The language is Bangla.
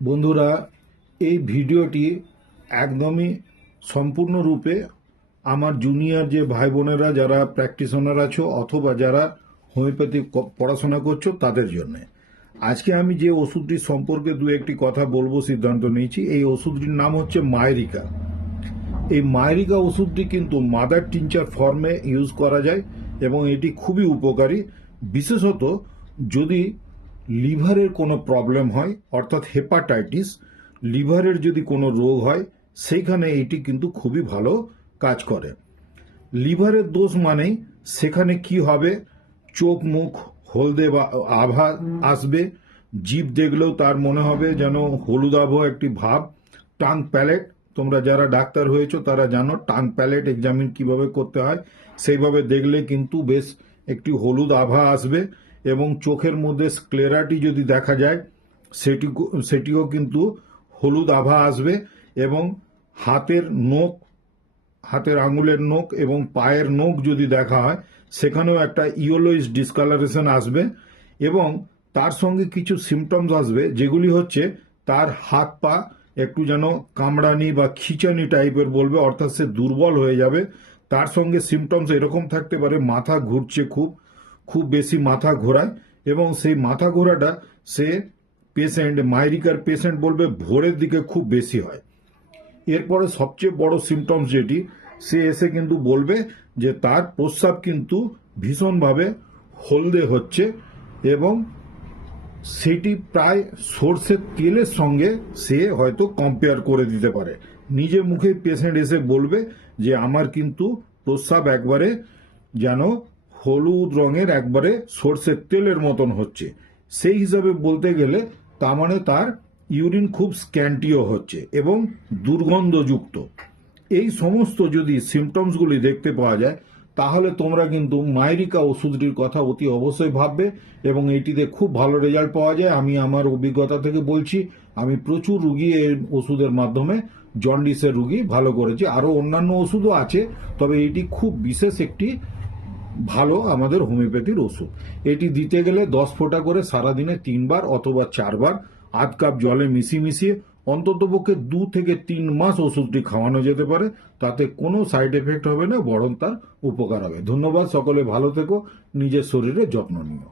বন্ধুরা, এই ভিডিওটি একদমই সম্পূর্ণরূপে আমার জুনিয়র যে ভাই বোনেরা যারা প্র্যাকটিশনার আছো অথবা যারা হোমিওপ্যাথি পড়াশোনা করছো তাদের জন্য। আজকে আমি যে ওষুধটির সম্পর্কে দু একটি কথা বলবো সিদ্ধান্ত নিয়েছি। এই ওষুধটির নাম হচ্ছে মায়েরিকা। এই মায়েরিকা ওষুধটি কিন্তু মাদার টিনচার ফর্মে ইউজ করা যায় এবং এটি খুবই উপকারী, বিশেষত যদি লিভারের কোনো প্রবলেম হয়, অর্থাৎ হেপাটাইটিস, লিভারের যদি কোনো রোগ হয় সেইখানে এটি কিন্তু খুবই ভালো কাজ করে। লিভারের দোষ মানেই সেখানে কি হবে, চোখ মুখ হলদে বা আভা আসবে, জিভ দেখলেও তার মনে হবে যেন হলুদ আভ একটি ভাব, টাং প্যালেট, তোমরা যারা ডাক্তার হয়েছো তারা জানো টাং প্যালেট এক্সামিন কিভাবে করতে হয়, সেইভাবে দেখলে কিন্তু বেশ একটি হলুদ আভা আসবে এবং চোখের মধ্যে স্ক্লেরাটি যদি দেখা যায় সেটিও কিন্তু হলুদ আভা আসবে এবং হাতের নখ, হাতের আঙুলের নখ এবং পায়ের নখ যদি দেখা হয় সেখানেও একটা ইয়েলোইশ ডিসকালারেশন আসবে এবং তার সঙ্গে কিছু সিমটমস আসবে যেগুলি হচ্ছে তার হাত পা একটু যেন কামড়ানি বা খিচানি টাইপের বলবে, অর্থাৎ সে দুর্বল হয়ে যাবে। তার সঙ্গে সিমটমস এরকম থাকতে পারে মাথা ঘুরছে, খুব খুব বেশি মাথা ঘোরায় এবং সেই মাথা ঘোরাটা সে পেশেন্ট, মায়েরিকার পেশেন্ট বলবে ভোরের দিকে খুব বেশি হয়। এরপরে সবচেয়ে বড় সিমটমস যেটি, সে এসে কিন্তু বলবে যে তার প্রস্রাব কিন্তু ভীষণভাবে হলদে হচ্ছে এবং সেটি প্রায় সর্ষের তেলের সঙ্গে সে হয়তো কম্পেয়ার করে দিতে পারে। নিজে মুখে পেশেন্ট এসে বলবে যে আমার কিন্তু প্রস্রাব একবারে যেন হলুদ রঙের, একবারে সর্ষের তেলের মতন হচ্ছে। সেই হিসাবে বলতে গেলে তার মানে তার ইউরিন খুব স্ক্যান্টিও হচ্ছে এবং দুর্গন্ধযুক্ত। এই সমস্ত যদি সিমটমসগুলি দেখতে পাওয়া যায় তাহলে তোমরা কিন্তু মায়েরিকা ওষুধটির কথা অতি অবশ্যই ভাববে এবং এটিতে খুব ভালো রেজাল্ট পাওয়া যায়। আমি আমার অভিজ্ঞতা থেকে বলছি, আমি প্রচুর রুগী এই ওষুধের মাধ্যমে জন্ডিসের রুগী ভালো করেছি। আরও অন্যান্য ওষুধও আছে, তবে এটি খুব বিশেষ একটি ভালো আমাদের হোমিওপ্যাথির ওষুধ। এটি দিতে গেলে 10 ফোঁটা করে সারাদিনে 3 বার অথবা 4 বার আধ কাপ জলে মিশিয়ে অন্ততপক্ষে 2 থেকে 3 মাস ওষুধটি খাওয়ানো যেতে পারে। তাতে কোনো সাইড এফেক্ট হবে না, বরং তার উপকার হবে। ধন্যবাদ, সকলে ভালো থেকো, নিজের শরীরের যত্ন নিও।